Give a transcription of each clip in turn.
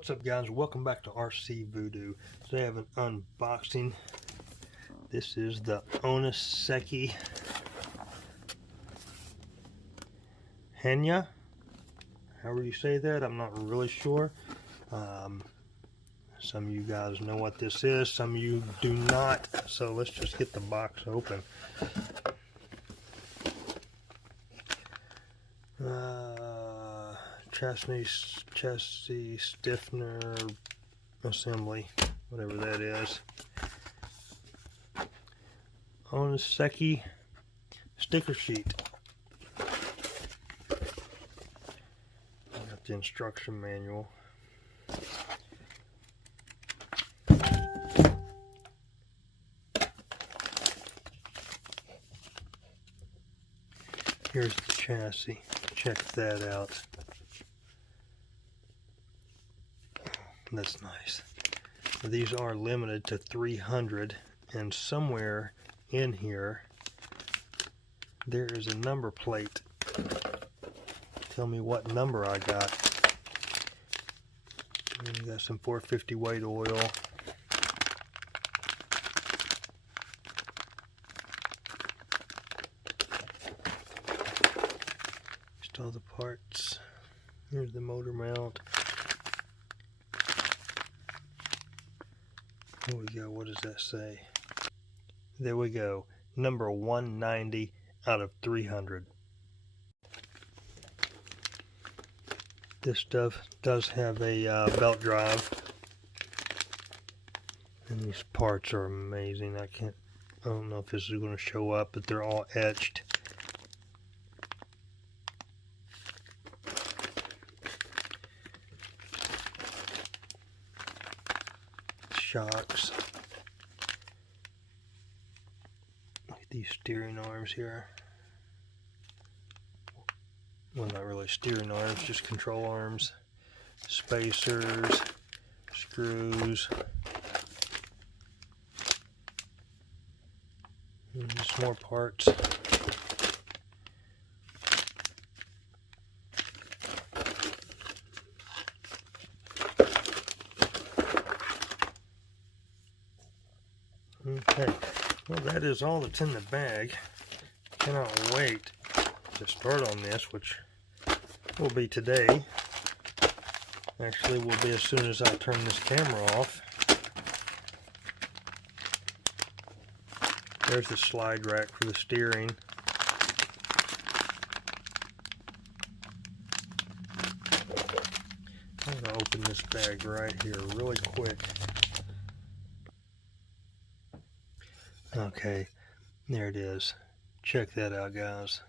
What's up, guys? Welcome back to RC Voodoo. Today I have an unboxing. This is the ONISIKI HANNYA. However you say that, I'm not really sure. Some of you guys know what this is, some of you do not. So let's just get the box open. Chassis stiffener assembly, whatever that is. ONISIKI sticker sheet. Got the instruction manual. Here's the chassis. Check that out. That's nice. These are limited to 300, and somewhere in here there is a number plate. Tell me what number I got. We got some 450 weight oil. Just all the parts. Here's the motor mount. Here we go. What does that say? There we go. Number 190 out of 300. This stuff does have a belt drive. And these parts are amazing. I don't know if this is going to show up, but they're all etched. Shocks. Look at these steering arms here. Well, not really steering arms, just control arms. Spacers, screws. And just more parts. Okay, well, that is all that's in the bag. Cannot wait to start on this, which will be today. Actually, will be as soon as I turn this camera off. There's the slide rack for the steering. I'm going to open this bag right here really quick. Okay, there it is. Check that out, guys.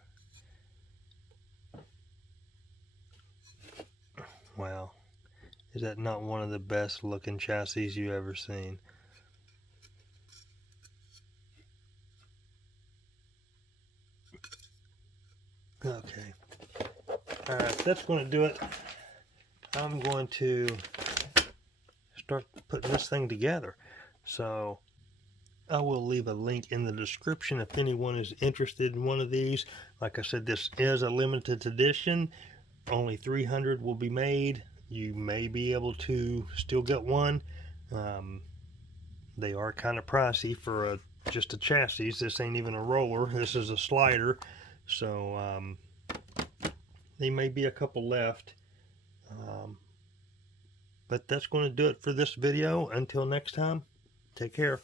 Wow. Is that not one of the best looking chassis you've ever seen? Okay. Alright, that's going to do it. I'm going to start putting this thing together. So I will leave a link in the description if anyone is interested in one of these. Like I said, this is a limited edition. Only 300 will be made. You may be able to still get one. They are kind of pricey for just a chassis. This ain't even a roller. This is a slider. So there may be a couple left. But that's going to do it for this video. Until next time, take care.